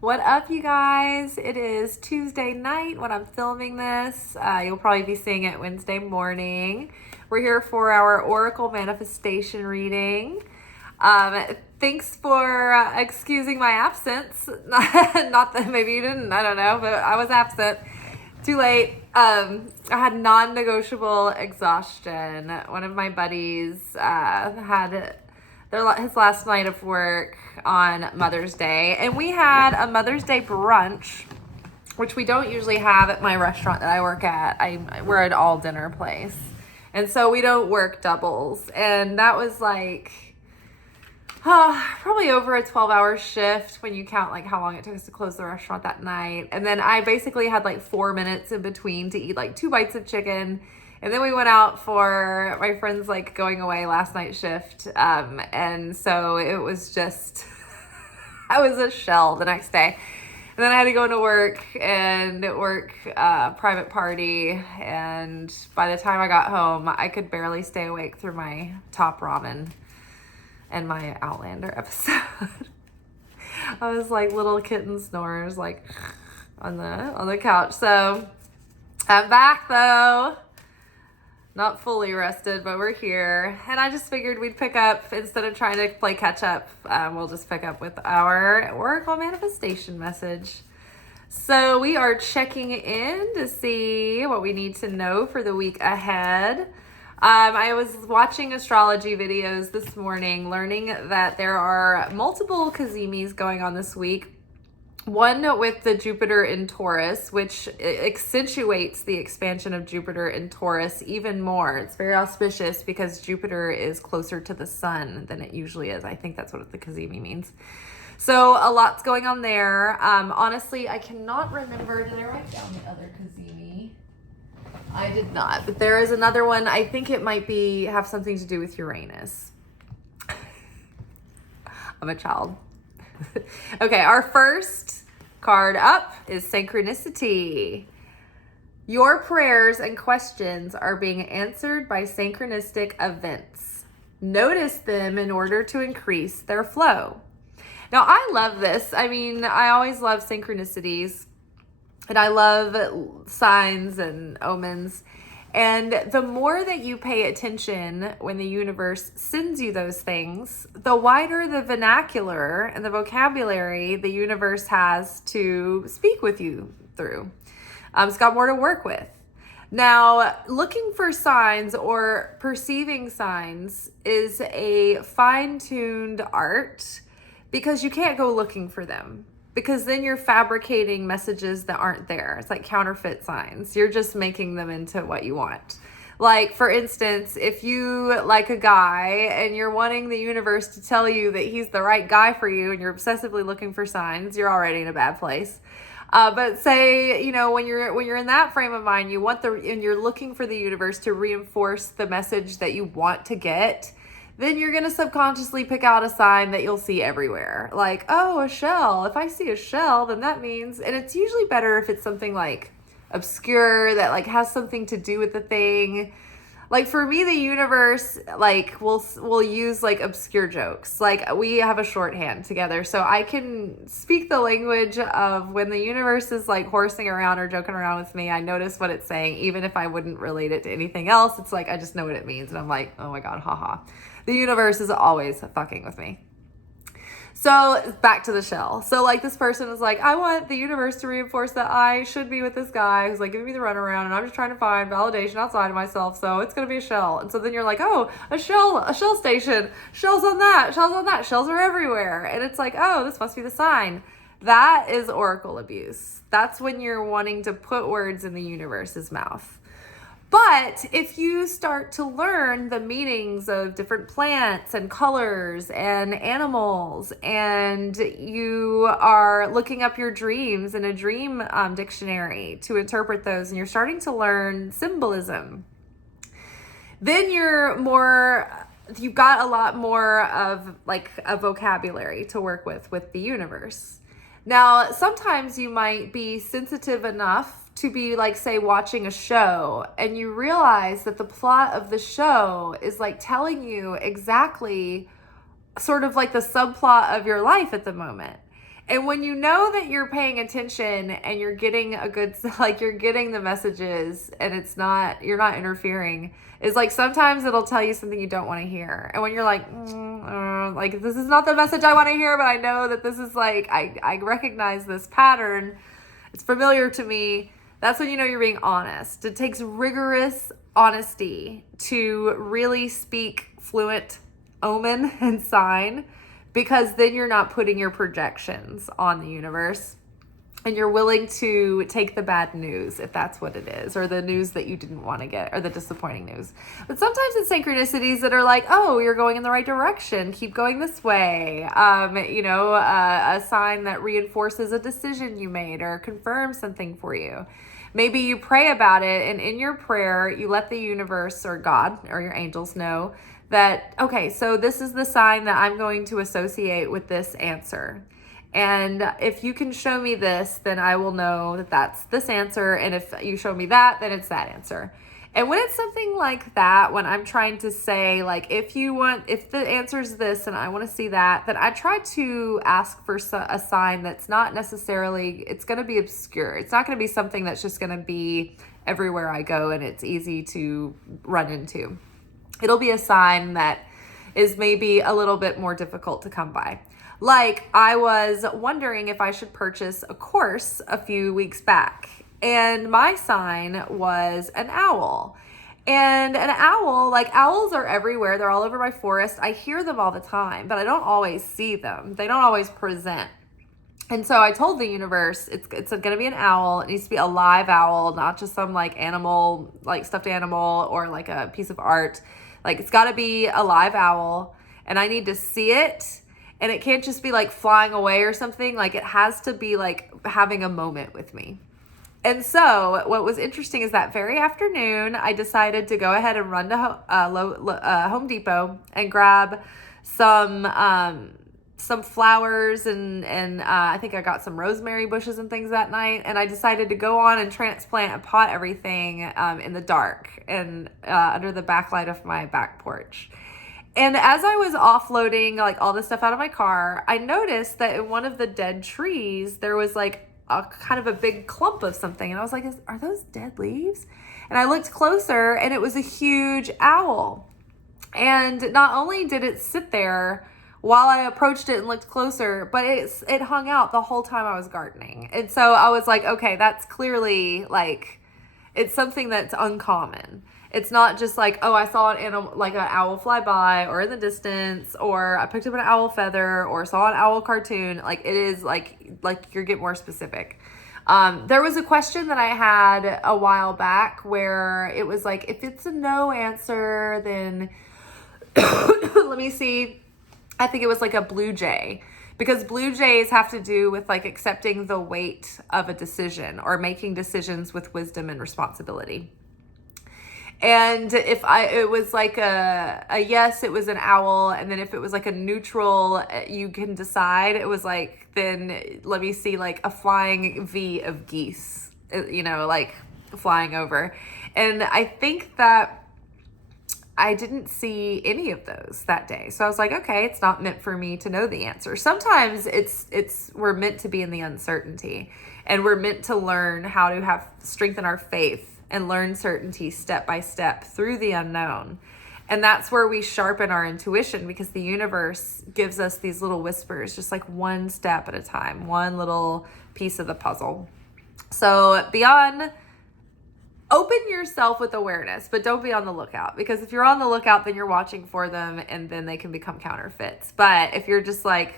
What up, you guys? It is Tuesday night when I'm filming this. You'll probably be seeing it Wednesday morning. We're here for our Oracle manifestation reading. Thanks for excusing my absence. Not that maybe you didn't, I don't know, but I was absent. Too late. I had non-negotiable exhaustion. One of my buddies had his last night of work on Mother's Day, and we had a Mother's Day brunch, which we don't usually have at my restaurant that I work at. We're an all dinner place, and so we don't work doubles, and that was like probably over a 12-hour shift when you count like how long it took us to close the restaurant that night. And then I basically had like 4 minutes in between to eat like 2 bites of chicken. And then we went out for my friend's like going away last night shift. And so it was just, I was a shell the next day. And then I had to go into work and private party. And by the time I got home, I could barely stay awake through my top ramen and my Outlander episode. I was like little kitten snores like on the couch. So I'm back though. Not fully rested, but we're here. And I just figured we'd pick up, instead of trying to play catch up, we'll just pick up with our Oracle manifestation message. So we are checking in to see what we need to know for the week ahead. I was watching astrology videos this morning, learning that there are multiple Kazimis going on this week. One with the Jupiter in Taurus, which accentuates the expansion of Jupiter in Taurus even more. It's very auspicious because Jupiter is closer to the sun than it usually is. I think that's what the Kazimi means. So a lot's going on there. Honestly, I cannot remember. Did I write down the other Kazimi? I did not, but there is another one. I think it might have something to do with Uranus. I'm a child. Okay, our first card up is Synchronicity. Your prayers and questions are being answered by synchronistic events. Notice them in order to increase their flow. Now, I love this. I mean, I always love synchronicities. And I love signs and omens. And the more that you pay attention when the universe sends you those things, the wider the vernacular and the vocabulary the universe has to speak with you through. It's got more to work with. Now, looking for signs or perceiving signs is a fine-tuned art because you can't go looking for them. Because then you're fabricating messages that aren't there. It's like counterfeit signs. You're just making them into what you want. Like, for instance, if you like a guy and you're wanting the universe to tell you that he's the right guy for you and you're obsessively looking for signs, you're already in a bad place. But say, when you're in that frame of mind, and you're looking for the universe to reinforce the message that you want to get, then you're going to subconsciously pick out a sign that you'll see everywhere. Like, oh, a shell. If I see a shell, then that means, and it's usually better if it's something like obscure that like has something to do with the thing. Like for me, the universe, like will use like obscure jokes. Like we have a shorthand together, so I can speak the language of when the universe is like horsing around or joking around with me. I notice what it's saying, even if I wouldn't relate it to anything else. It's like, I just know what it means. And I'm like, oh my God, haha. The universe is always fucking with me. So back to the shell. So like this person is like, I want the universe to reinforce that I should be with this guy who's like giving me the runaround, and I'm just trying to find validation outside of myself. So it's going to be a shell. And so then you're like, oh, a shell station, shells on that, shells are everywhere. And it's like, oh, this must be the sign. That is oracle abuse. That's when you're wanting to put words in the universe's mouth. But if you start to learn the meanings of different plants and colors and animals, and you are looking up your dreams in a dream dictionary to interpret those, and you're starting to learn symbolism, then you've got a lot more of like a vocabulary to work with the universe. Now, sometimes you might be sensitive enough to be like, say, watching a show, and you realize that the plot of the show is like telling you exactly sort of like the subplot of your life at the moment. And when you know that you're paying attention and you're getting a good, like you're getting the messages and you're not interfering, is like sometimes it'll tell you something you don't want to hear. And when you're like, like this is not the message I want to hear, but I know that this is like, I recognize this pattern. It's familiar to me. That's when you know you're being honest. It takes rigorous honesty to really speak fluent omen and sign, because then you're not putting your projections on the universe and you're willing to take the bad news if that's what it is, or the news that you didn't want to get, or the disappointing news. But sometimes it's synchronicities that are like, oh, you're going in the right direction. Keep going this way. A sign that reinforces a decision you made or confirms something for you. Maybe you pray about it, and in your prayer, you let the universe or God or your angels know that, okay, so this is the sign that I'm going to associate with this answer. And if you can show me this, then I will know that that's this answer. And if you show me that, then it's that answer. And when it's something like that, when I'm trying to say, like, if the answer is this and I want to see that, then I try to ask for a sign that's not necessarily, it's going to be obscure. It's not going to be something that's just going to be everywhere I go and it's easy to run into. It'll be a sign that is maybe a little bit more difficult to come by. Like, I was wondering if I should purchase a course a few weeks back, and my sign was an owl. And an owl, like owls are everywhere. They're all over my forest. I hear them all the time, but I don't always see them. They don't always present. And so I told the universe, it's going to be an owl. It needs to be a live owl, not just some like animal, like stuffed animal or like a piece of art. Like, it's got to be a live owl, and I need to see it, and it can't just be like flying away or something. Like, it has to be like having a moment with me. And so what was interesting is that very afternoon, I decided to go ahead and run to Home Depot and grab some flowers and I think I got some rosemary bushes and things that night. And I decided to go on and transplant and pot everything in the dark and under the backlight of my back porch. And as I was offloading like all the stuff out of my car, I noticed that in one of the dead trees, there was like a kind of a big clump of something. And I was like, are those dead leaves? And I looked closer, and it was a huge owl. And not only did it sit there while I approached it and looked closer, but it hung out the whole time I was gardening. And so I was like, okay, that's clearly like, it's something that's uncommon. It's not just like, oh, I saw an animal, like an owl fly by or in the distance, or I picked up an owl feather or saw an owl cartoon. Like, it is like you get more specific. There was a question that I had a while back where it was like, if it's a no answer, then let me see. I think it was like a blue jay, because blue jays have to do with like accepting the weight of a decision or making decisions with wisdom and responsibility. And if it was like a yes, it was an owl. And then if it was like a neutral, you can decide, it was like, then let me see, like a flying V of geese, like flying over. And I think that I didn't see any of those that day. So I was like, okay, it's not meant for me to know the answer. Sometimes we're meant to be in the uncertainty, and we're meant to learn how to strengthen our faith and learn certainty step by step through the unknown. And that's where we sharpen our intuition, because the universe gives us these little whispers, just like one step at a time, one little piece of the puzzle. So open yourself with awareness, but don't be on the lookout, because if you're on the lookout, then you're watching for them and then they can become counterfeits. But if you're just like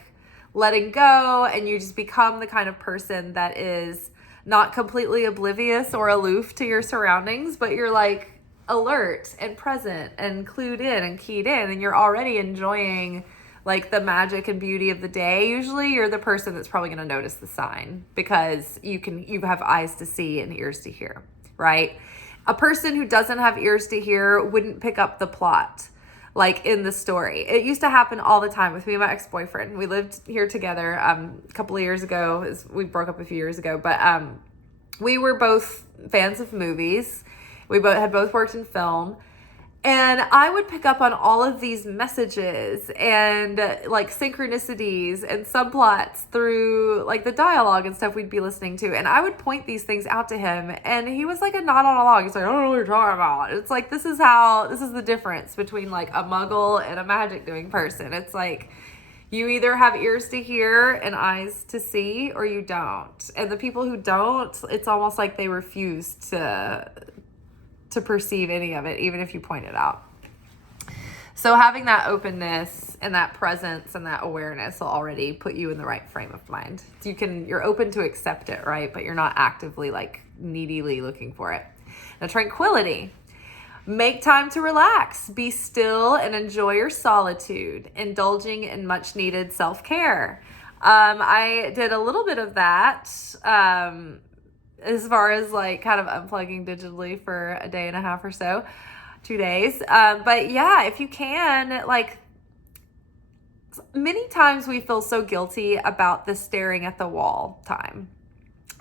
letting go and you just become the kind of person that is not completely oblivious or aloof to your surroundings, but you're like alert and present and clued in and keyed in, and you're already enjoying like the magic and beauty of the day, usually you're the person that's probably going to notice the sign, because you have eyes to see and ears to hear, right? A person who doesn't have ears to hear wouldn't pick up the plot like in the story. It used to happen all the time with me and my ex-boyfriend. We lived here together a couple of years ago. We broke up a few years ago, but we were both fans of movies. We had both worked in film, And I would pick up on all of these messages and like synchronicities and subplots through like the dialogue and stuff we'd be listening to. And I would point these things out to him, and he was like a not on a log. He's like, I don't know what you're talking about. It's like, this is the difference between like a muggle and a magic doing person. It's like, you either have ears to hear and eyes to see, or you don't. And the people who don't, it's almost like they refuse to perceive any of it, even if you point it out. So having that openness and that presence and that awareness will already put you in the right frame of mind. You're open to accept it, right? But you're not actively like needily looking for it. Now, tranquility. Make time to relax, be still, and enjoy your solitude, indulging in much needed self-care. I did a little bit of that, as far as like kind of unplugging digitally for a day and a half or so, 2 days. But yeah, if you can, like, many times we feel so guilty about the staring at the wall time.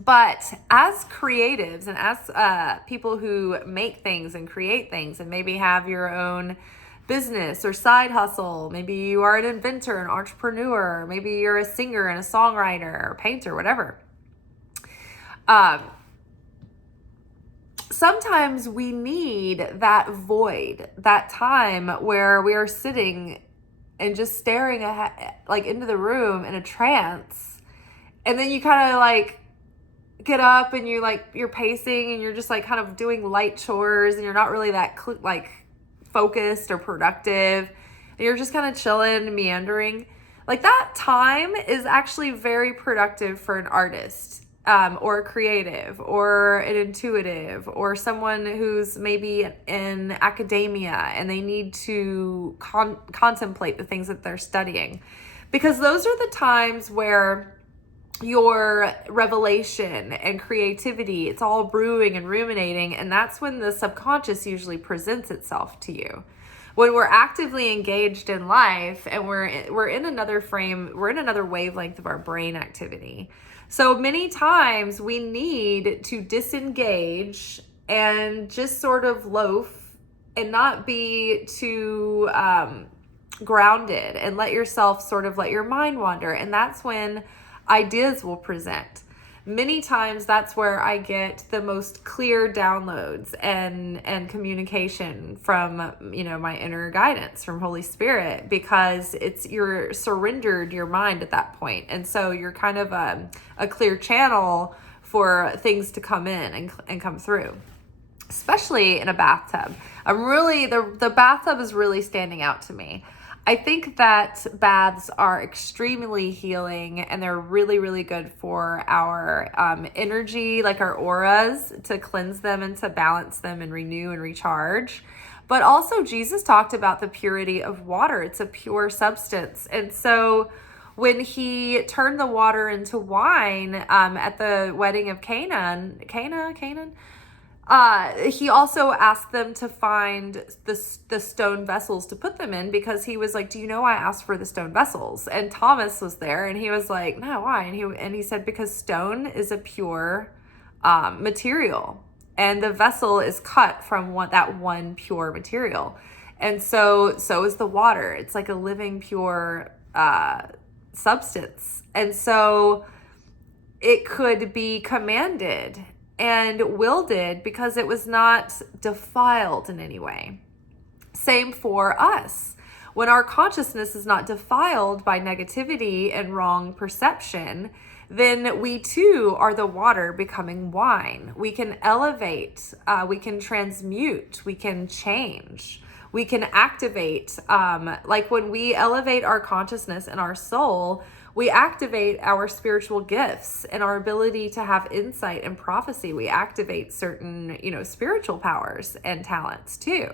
But as creatives and as people who make things and create things and maybe have your own business or side hustle, maybe you are an inventor, an entrepreneur, maybe you're a singer and a songwriter or painter, whatever. Sometimes we need that void, that time where we are sitting and just staring like into the room in a trance. And then you kind of like get up and you're pacing and you're just like kind of doing light chores and you're not really that like focused or productive. And you're just kind of chilling and meandering. Like that time is actually very productive for an artist. Or a creative, or an intuitive, or someone who's maybe in academia and they need to contemplate the things that they're studying. Because those are the times where your revelation and creativity, it's all brewing and ruminating, and that's when the subconscious usually presents itself to you. When we're actively engaged in life and we're in another frame, we're in another wavelength of our brain activity. So many times we need to disengage and just sort of loaf and not be too grounded and let your mind wander. And that's when ideas will present. Many times that's where I get the most clear downloads and communication from, my inner guidance from Holy Spirit, because you're surrendered your mind at that point. And so you're kind of a clear channel for things to come in and come through, especially in a bathtub. The bathtub is really standing out to me. I think that baths are extremely healing, and they're really, really good for our energy, like our auras, to cleanse them and to balance them and renew and recharge. But also Jesus talked about the purity of water. It's a pure substance. And so when he turned the water into wine at the wedding of Canaan, he also asked them to find the stone vessels to put them in, because he was like, do you know why I asked for the stone vessels? And Thomas was there, and he was like, no, why? And he said, because stone is a pure material, and the vessel is cut from that one pure material. And so is the water. It's like a living, pure substance. And so it could be commanded and wielded because it was not defiled in any way. Same for us. When our consciousness is not defiled by negativity and wrong perception, then we too are the water becoming wine. We can elevate, we can transmute, we can change, we can activate. Like when we elevate our consciousness and our soul, we activate our spiritual gifts and our ability to have insight and prophecy. We activate certain, spiritual powers and talents too.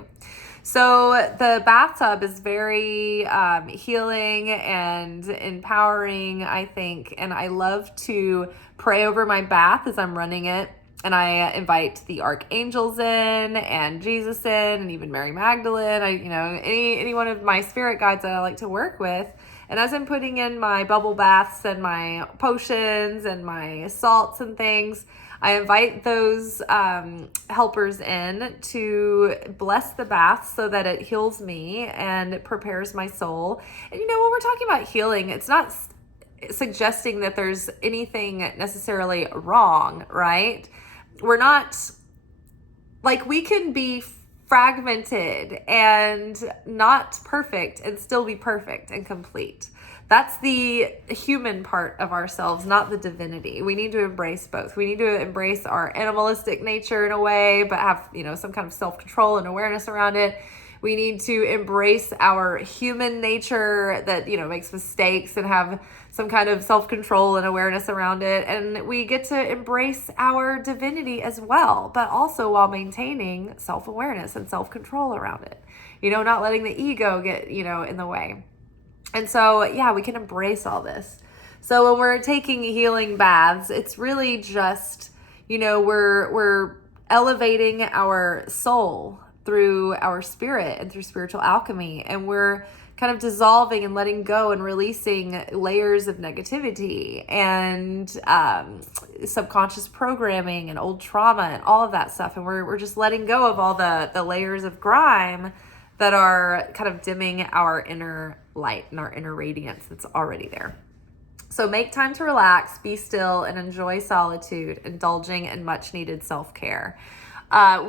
So the bathtub is very healing and empowering, I think. And I love to pray over my bath as I'm running it. And I invite the archangels in and Jesus in and even Mary Magdalene, any one of my spirit guides that I like to work with. And as I'm putting in my bubble baths and my potions and my salts and things, I invite those helpers in to bless the bath so that it heals me and it prepares my soul. And when we're talking about healing, it's not suggesting that there's anything necessarily wrong, right? We're not, we can be fragmented and not perfect and still be perfect and complete. That's the human part of ourselves, not the divinity. We need to embrace both. We need to embrace our animalistic nature in a way, but have, some kind of self-control and awareness around it. We need to embrace our human nature that, makes mistakes and have some kind of self-control and awareness around it. And we get to embrace our divinity as well, but also while maintaining self-awareness and self-control around it. Not letting the ego get, in the way. And so, we can embrace all this. So when we're taking healing baths, it's really just, we're elevating our soul through our spirit and through spiritual alchemy. And we're kind of dissolving and letting go and releasing layers of negativity and subconscious programming and old trauma and all of that stuff. And we're just letting go of all the layers of grime that are kind of dimming our inner light and our inner radiance that's already there. So make time to relax, be still, and enjoy solitude, indulging in much needed self-care.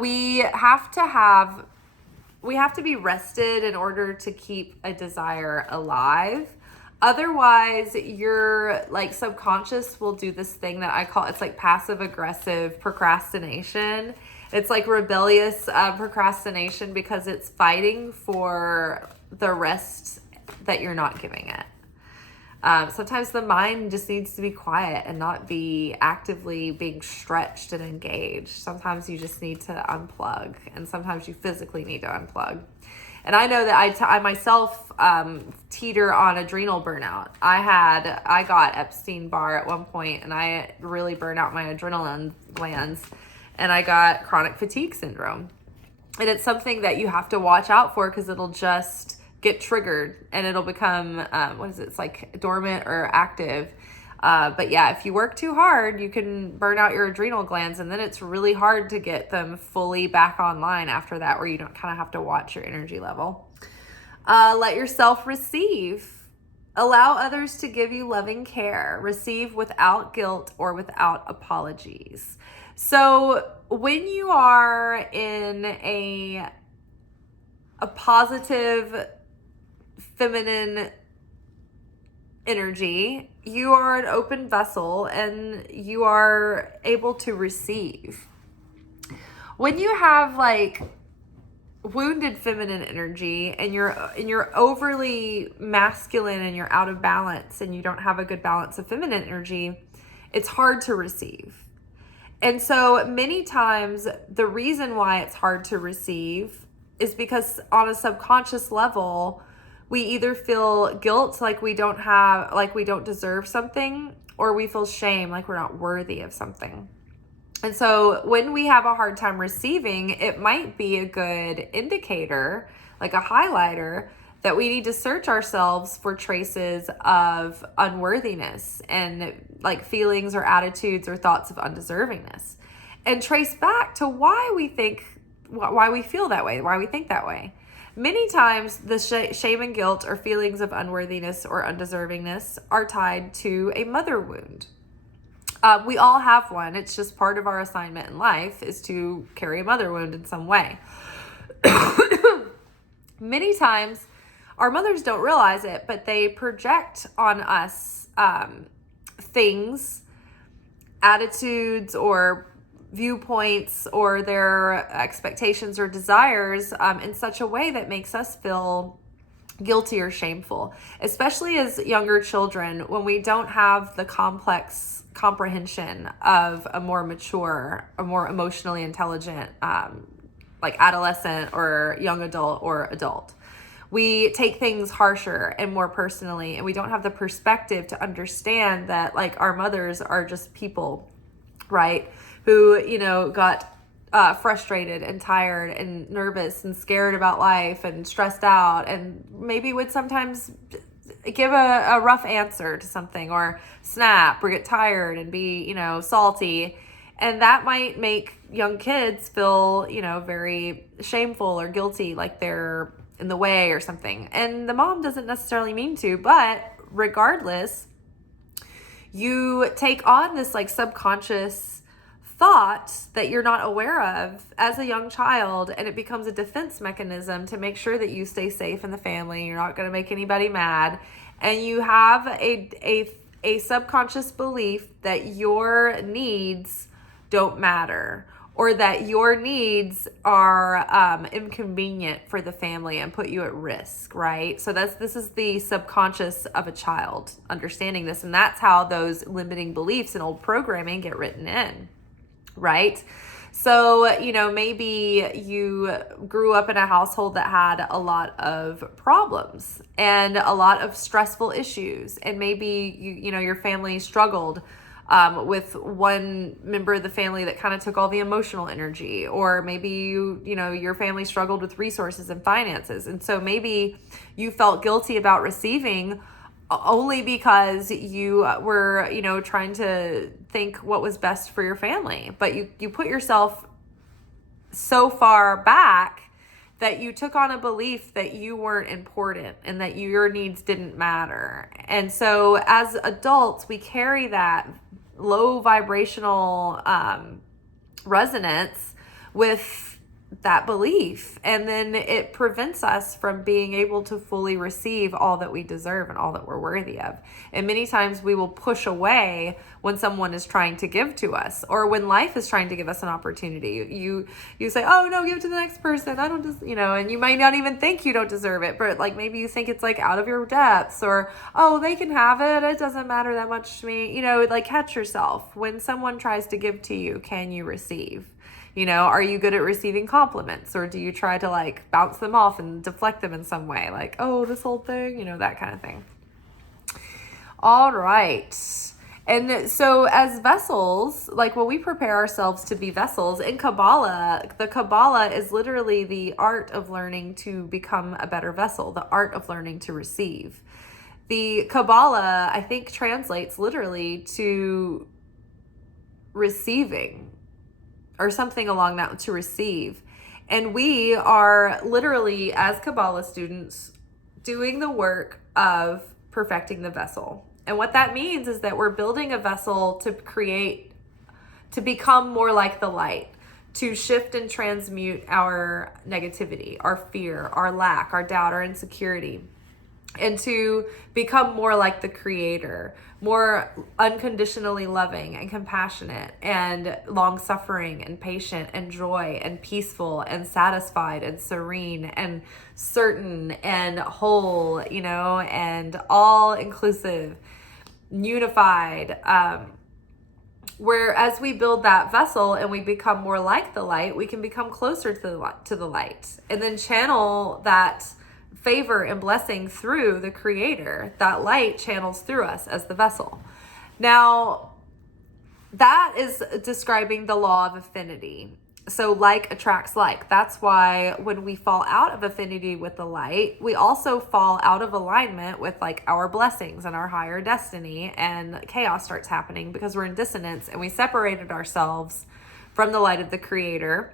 We have to be rested in order to keep a desire alive. Otherwise, your subconscious will do this thing that I call, it's passive aggressive procrastination. It's rebellious procrastination because it's fighting for the rest that you're not giving it. Sometimes the mind just needs to be quiet and not be actively being stretched and engaged. Sometimes you just need to unplug, and sometimes you physically need to unplug. And I know that I myself teeter on adrenal burnout. I got Epstein-Barr at one point, and I really burned out my adrenaline glands, and I got chronic fatigue syndrome. And it's something that you have to watch out for because it'll just get triggered and it'll become, it's dormant or active. But if you work too hard, you can burn out your adrenal glands, and then it's really hard to get them fully back online after that, where you don't kind of have to watch your energy level. Let yourself receive. Allow others to give you loving care. Receive without guilt or without apologies. So when you are in a positive feminine energy, you are an open vessel and you are able to receive. When you have wounded feminine energy and you're overly masculine and you're out of balance and you don't have a good balance of feminine energy, it's hard to receive. And so many times the reason why it's hard to receive is because on a subconscious level, we either feel guilt, we don't deserve something, or we feel shame, we're not worthy of something. And so when we have a hard time receiving, it might be a good indicator, a highlighter, that we need to search ourselves for traces of unworthiness and feelings or attitudes or thoughts of undeservingness, and trace back to why we feel that way, why we think that way. Many times the shame and guilt or feelings of unworthiness or undeservingness are tied to a mother wound. We all have one. It's just part of our assignment in life is to carry a mother wound in some way. Many times our mothers don't realize it, but they project on us things, attitudes, or viewpoints, or their expectations or desires in such a way that makes us feel guilty or shameful, especially as younger children, when we don't have the complex comprehension of a more mature, a more emotionally intelligent, adolescent or young adult or adult. We take things harsher and more personally, and we don't have the perspective to understand that our mothers are just people, right? Who, got frustrated and tired and nervous and scared about life and stressed out, and maybe would sometimes give a rough answer to something, or snap, or get tired and be, salty. And that might make young kids feel, very shameful or guilty, like they're in the way or something. And the mom doesn't necessarily mean to, but regardless, you take on this like subconscious thought that you're not aware of as a young child, and it becomes a defense mechanism to make sure that you stay safe in the family. You're not going to make anybody mad, and you have a subconscious belief that your needs don't matter, or that your needs are inconvenient for the family and put you at risk, right? So this is the subconscious of a child understanding this, and that's how those limiting beliefs and old programming get written in. Right? So, maybe you grew up in a household that had a lot of problems and a lot of stressful issues. And maybe, your family struggled with one member of the family that kind of took all the emotional energy. Or maybe your family struggled with resources and finances. And so maybe you felt guilty about receiving only because you were, trying to think what was best for your family. But you put yourself so far back that you took on a belief that you weren't important and that your needs didn't matter. And so as adults, we carry that low vibrational resonance with that belief, and then it prevents us from being able to fully receive all that we deserve and all that we're worthy of. And many times we will push away when someone is trying to give to us, or when life is trying to give us an opportunity. You say, oh no, give it to the next person, I don't just, and you might not even think you don't deserve it, but like maybe you think it's like out of your depths, or oh, they can have it doesn't matter that much to me. Like catch yourself. When someone tries to give to you, can you receive? Are you good at receiving compliments, or do you try to like bounce them off and deflect them in some way? Like, oh, this whole thing, that kind of thing. All right. And so as vessels, like when we prepare ourselves to be vessels in Kabbalah, the Kabbalah is literally the art of learning to become a better vessel, the art of learning to receive. The Kabbalah, I think, translates literally to receiving, or something along that, to receive. And we are literally, as Kabbalah students, doing the work of perfecting the vessel. And what that means is that we're building a vessel to become more like the light, to shift and transmute our negativity, our fear, our lack, our doubt, our insecurity, and to become more like the Creator, more unconditionally loving and compassionate and long-suffering and patient and joy and peaceful and satisfied and serene and certain and whole, and all-inclusive, unified. Where as we build that vessel and we become more like the light, we can become closer to the light, and then channel that favor and blessing through the Creator. That light channels through us as the vessel. Now, that is describing the law of affinity. So like attracts like. That's why when we fall out of affinity with the light, we also fall out of alignment with like our blessings and our higher destiny, and chaos starts happening because we're in dissonance and we separated ourselves from the light of the Creator,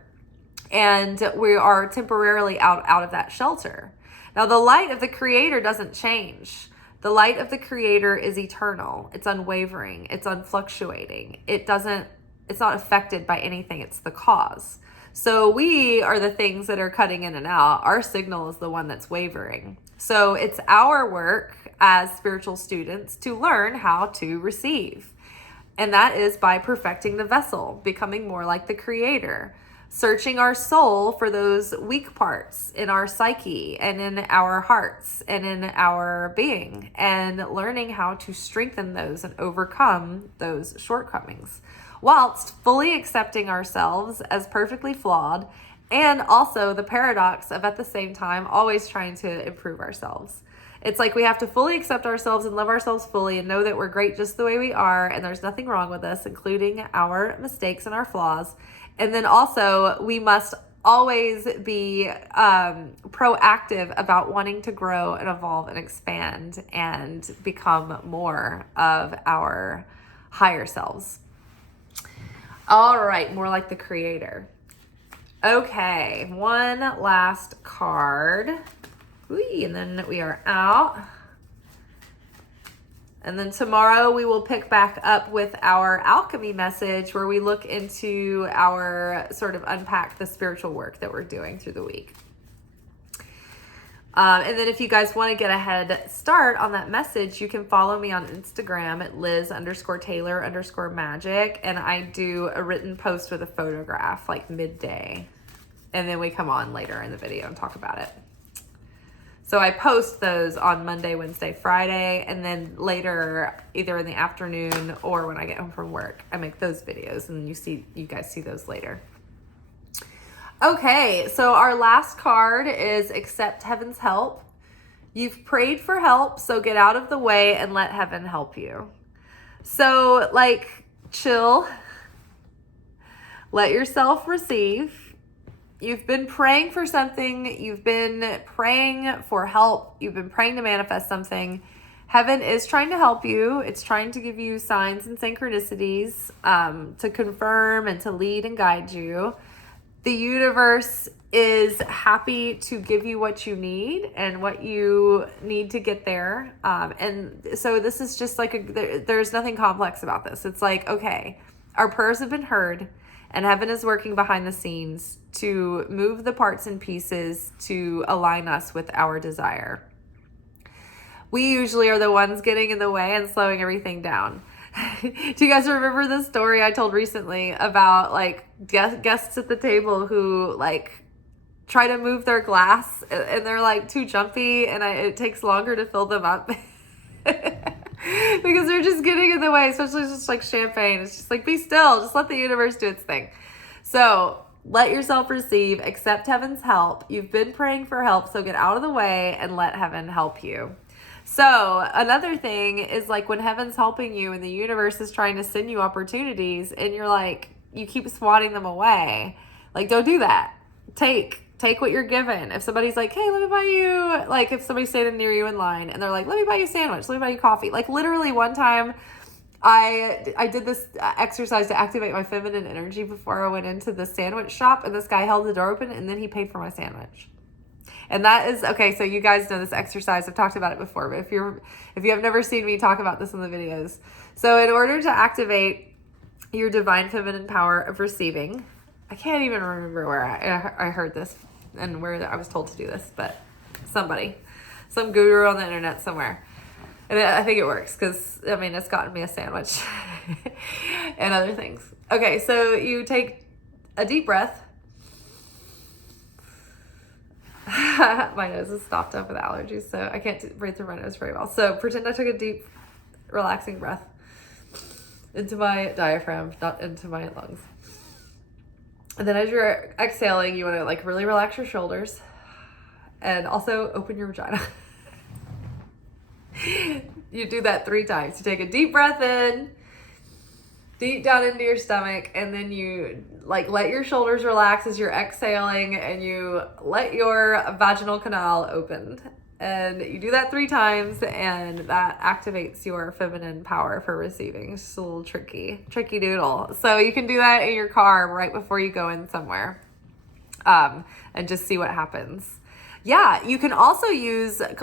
and we are temporarily out of that shelter. Now, the light of the Creator doesn't change. The light of the Creator is eternal. It's unwavering. It's unfluctuating. It's not affected by anything. It's the cause. So we are the things that are cutting in and out. Our signal is the one that's wavering. So it's our work as spiritual students to learn how to receive. And that is by perfecting the vessel, becoming more like the Creator, searching our soul for those weak parts in our psyche and in our hearts and in our being, and learning how to strengthen those and overcome those shortcomings, whilst fully accepting ourselves as perfectly flawed, and also the paradox of at the same time always trying to improve ourselves. It's like we have to fully accept ourselves and love ourselves fully and know that we're great just the way we are, and there's nothing wrong with us, including our mistakes and our flaws. And then also we must always be proactive about wanting to grow and evolve and expand and become more of our higher selves. All right, more like the creator. Okay, one last card. Whee, and then we are out. And then tomorrow we will pick back up with our alchemy message, where we look into our sort of unpack the spiritual work that we're doing through the week. And then if you guys want to get a head start on that message, you can follow me on Instagram at Liz_Taylor_Magick. And I do a written post with a photograph like midday. And then we come on later in the video and talk about it. So I post those on Monday, Wednesday, Friday, and then later, either in the afternoon or when I get home from work, I make those videos, and you guys see those later. Okay, so our last card is Accept Heaven's Help. You've prayed for help, so get out of the way and let heaven help you. So, like, chill. Let yourself receive. You've been praying for something. You've been praying for help. You've been praying to manifest something. Heaven is trying to help you. It's trying to give you signs and synchronicities to confirm and to lead and guide you. The universe is happy to give you what you need and what you need to get there. And so this is just like, there's nothing complex about this. It's like, okay, our prayers have been heard. And heaven is working behind the scenes to move the parts and pieces to align us with our desire. We usually are the ones getting in the way and slowing everything down. Do you guys remember the story I told recently about like guests at the table who like try to move their glass and they're like too jumpy and it takes longer to fill them up? Because they're just getting in the way, especially just like champagne. It's just like, be still, just let the universe do its thing. So let yourself receive, accept heaven's help. You've been praying for help, so get out of the way and let heaven help you. So another thing is like when heaven's helping you and the universe is trying to send you opportunities and you're like, you keep swatting them away. Like, don't do that. Take what you're given. If somebody's like, hey, let me buy you, like if somebody's standing near you in line and they're like, let me buy you a sandwich, let me buy you coffee. Like literally one time I did this exercise to activate my feminine energy before I went into the sandwich shop, and this guy held the door open and then he paid for my sandwich. And that is, okay, so you guys know this exercise. I've talked about it before, but if you have never seen me talk about this in the videos. So in order to activate your divine feminine power of receiving, I can't even remember where I heard this and where I was told to do this, but some guru on the internet somewhere. And I think it works because, I mean, it's gotten me a sandwich and other things. Okay, so you take a deep breath. My nose is stopped up with allergies, so I can't breathe through my nose very well. So pretend I took a deep, relaxing breath into my diaphragm, not into my lungs. And then as you're exhaling, you want to like really relax your shoulders and also open your vagina. You do that 3 times. You take a deep breath in, deep down into your stomach, and then you like let your shoulders relax as you're exhaling and you let your vaginal canal open. And you do that 3 times and that activates your feminine power for receiving. It's just a little tricky doodle. So you can do that in your car right before you go in somewhere and just see what happens. Yeah, you can also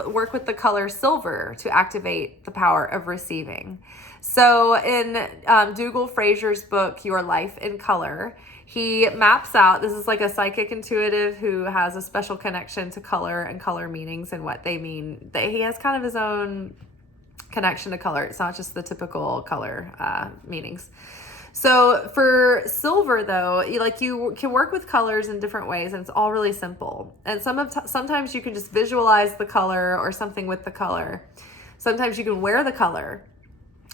work with the color silver to activate the power of receiving. So in Dougal Fraser's book, Your Life in Color, he maps out, this is like a psychic intuitive who has a special connection to color and color meanings and what they mean. He has kind of his own connection to color. It's not just the typical color meanings. So for silver though, you can work with colors in different ways and it's all really simple. And sometimes you can just visualize the color or something with the color. Sometimes you can wear the color.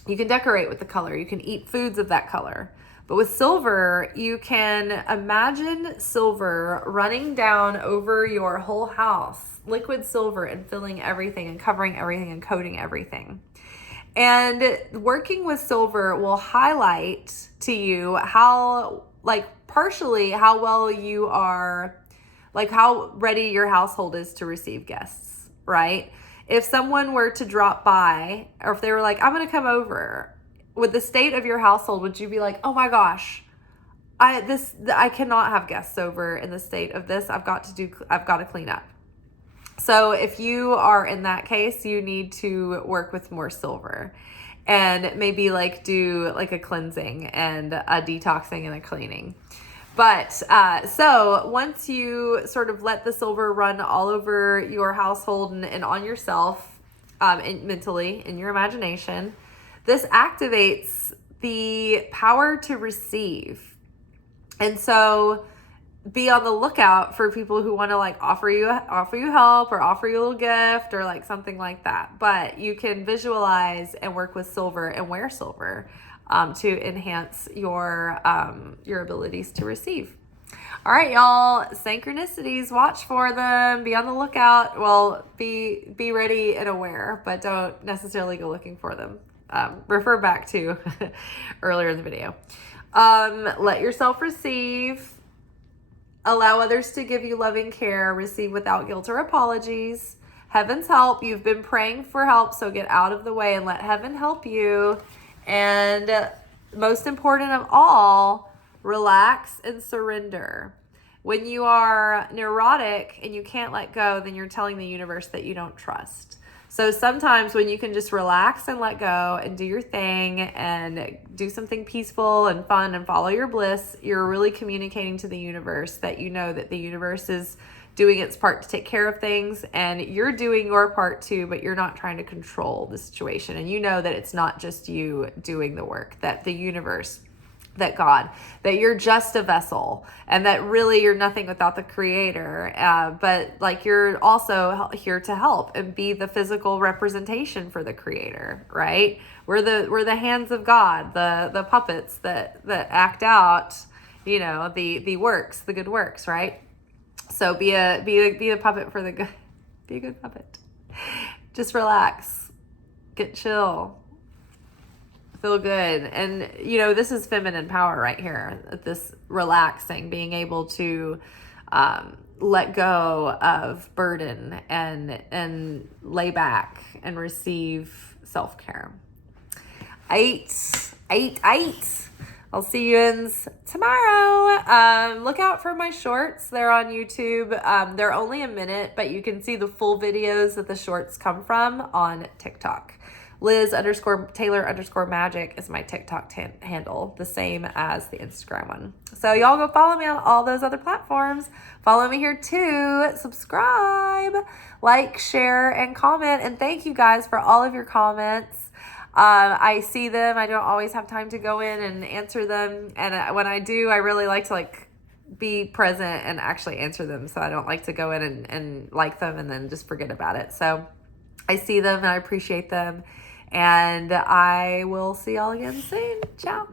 You can decorate with the color. You can eat foods of that color. But with silver, you can imagine silver running down over your whole house, liquid silver, and filling everything and covering everything and coating everything. And working with silver will highlight to you how like partially how well you are, like how ready your household is to receive guests, right? If someone were to drop by, or if they were like, I'm going to come over, with the state of your household, would you be like, oh my gosh, I cannot have guests over in the state of this. I've got to clean up. So if you are in that case, you need to work with more silver and maybe like do like a cleansing and a detoxing and a cleaning. But so once you sort of let the silver run all over your household and on yourself, mentally, in your imagination, this activates the power to receive. And so be on the lookout for people who want to like offer you help or offer you a little gift or like something like that. But you can visualize and work with silver and wear silver to enhance your abilities to receive. All right, y'all, synchronicities, watch for them, be on the lookout. Well, be ready and aware, but don't necessarily go looking for them. Refer back to earlier in the video. Let yourself receive. Allow others to give you loving care. Receive without guilt or apologies. Heaven's help. You've been praying for help, so get out of the way and let heaven help you. And most important of all, relax and surrender. When you are neurotic and you can't let go, then you're telling the universe that you don't trust. So sometimes when you can just relax and let go and do your thing and do something peaceful and fun and follow your bliss, you're really communicating to the universe that you know that the universe is doing its part to take care of things and you're doing your part too, but you're not trying to control the situation. And you know that it's not just you doing the work, that the universe, that God, that you're just a vessel and that really you're nothing without the creator. But like you're also here to help and be the physical representation for the creator, right? We're the hands of God, the puppets that act out, you know, the works, the good works, right? So be a puppet for the good, be a good puppet. Just relax, get chill. Feel good. And, you know, this is feminine power right here. This relaxing, being able to let go of burden and lay back and receive self-care. 8. I'll see you in tomorrow. Look out for my shorts. They're on YouTube. They're only a minute, but you can see the full videos that the shorts come from on TikTok. Liz_Taylor_Magick is my TikTok handle, the same as the Instagram one. So y'all go follow me on all those other platforms. Follow me here too. Subscribe, like, share, and comment. And thank you guys for all of your comments. I see them. I don't always have time to go in and answer them. And when I do, I really like to be present and actually answer them. So I don't like to go in and like them and then just forget about it. So I see them and I appreciate them. And I will see y'all again soon. Ciao.